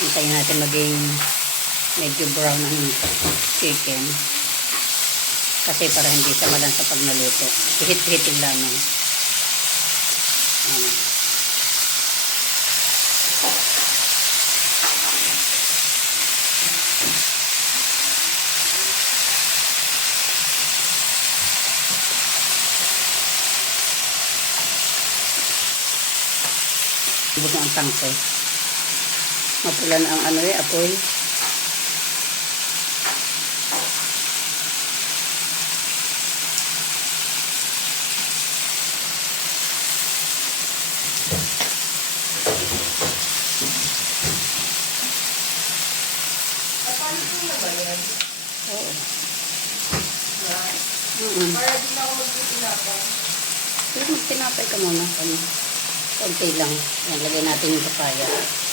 Hintayin natin maging medyo brown ang chicken. Kasi para hindi siya malansa pag naluto. Hihit-hitin lamang. Ayan. Ibig na ang tangkay. Mapula na ang apoy. Oo. Para di na ako magtitinapay. Pero magtinapay ka muna. Konti lang. Yan, lagay natin yung papaya.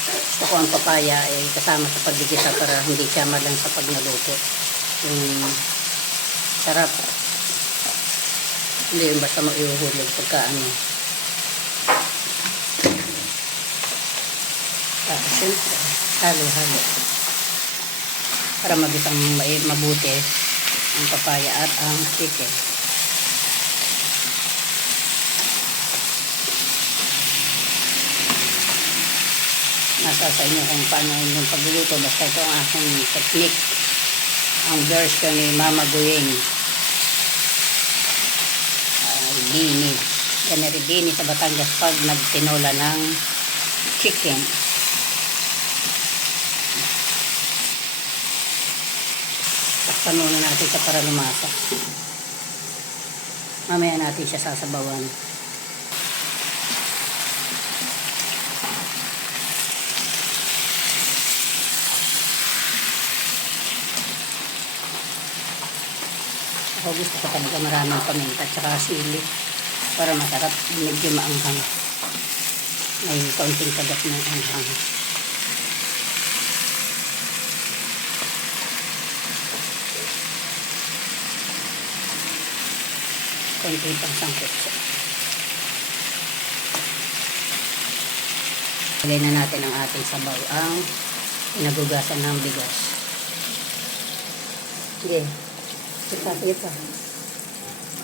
Gusto ko ang papaya ay kasama sa paggigisa para hindi siya malang sa pag naluto. Yung sarap. Hindi yung basta maiuhulog pagka Tapos syempre, halo-halo. Para magisang mabuti ang papaya at ang chicken. Nasa sa inyo kung paano yung pagluluto. Basta ito ang aking technique. Ang version ni Mama Guying. Dini. Yan na rin dini sa Batangas pag nagtinola ng chicken. Takpan muna natin siya para lumasa. Mamaya natin siya sasabawan. Ako gusto ko talaga maraming paminta at saka sili para masarap, medyo maanghang. May kaunting kagat ng anghang. Konti pang sangkot siya. Lagay na natin ang ating sabaw, ang pinagugasan ng bigas. Sige. Sige pa.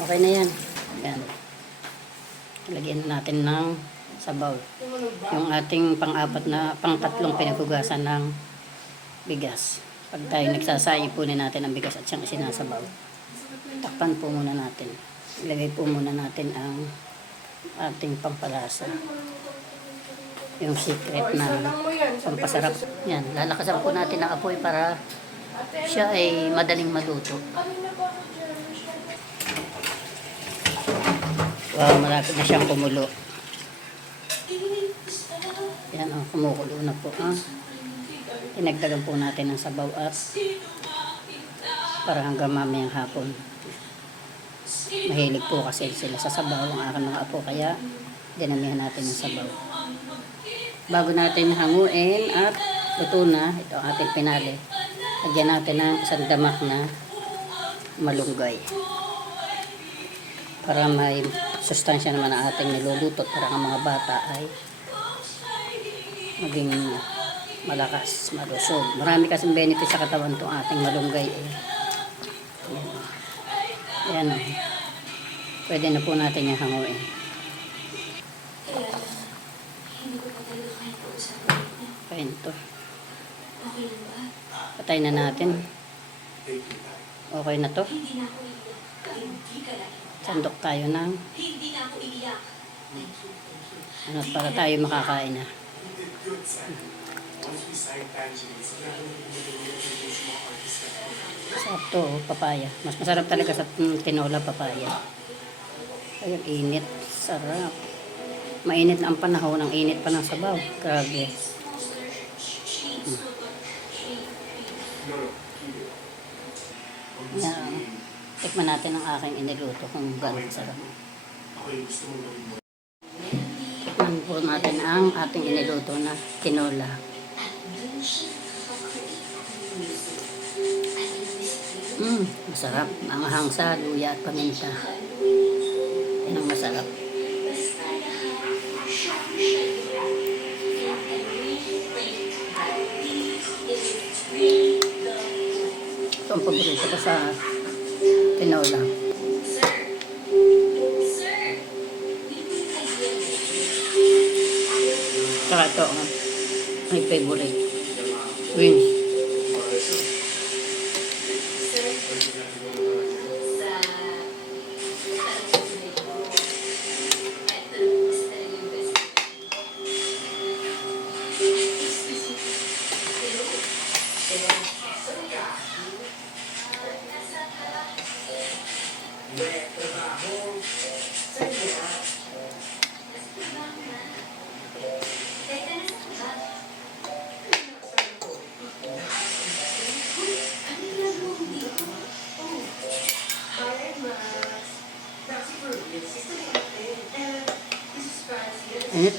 Okay na yan. Yan. Lagyan na natin ng sabaw. Yung ating pang-tatlong pinagugasan ng bigas. Pag tayo nagsasay, ipunin natin ang bigas at siyang sinasabaw. Takpan po muna natin. Ilagay po muna natin ang ating pampalasa. Yung secret na pampasarap. Yan. Lalakasan po natin ang apoy para siya ay madaling maluto. Wow, malapit na siyang kumulo. Yan o, kumukulo na po. Inagdagan po natin ng sabaw at para hanggang mamayang hapon. Mahilig po kasi sila sa sabaw ang aking mga apo, kaya dinamihan natin yung sabaw. Bago natin hanguin at luto na, ito ang ating pinali. Lagyan natin ng isang damak na malunggay. Para may sustansya naman ang ating niluluto para ang mga bata ay maging malakas, malusog. Marami kasing benefit sa katawan itong ating malunggay. Ayan o. Pwede na po natin yung hanguin. Kain to. Patay na natin. Okay na to. Sandok tayo ng para tayo makakain na. Sakto, papaya. Mas masarap talaga sa tinola papaya. Ay, init. Sarap. Mainit na ang panahon. Ang init pa ng sabaw. Grabe. Tikman natin ang aking iniluto kung gano'n sarap. Tikman po natin ang ating iniluto na tinola. Masarap. Manghang sa luya at paminta. Yan ang masarap. Ito ang paborito ko sa tinola. Saka ito, my favorite. Wings. Init.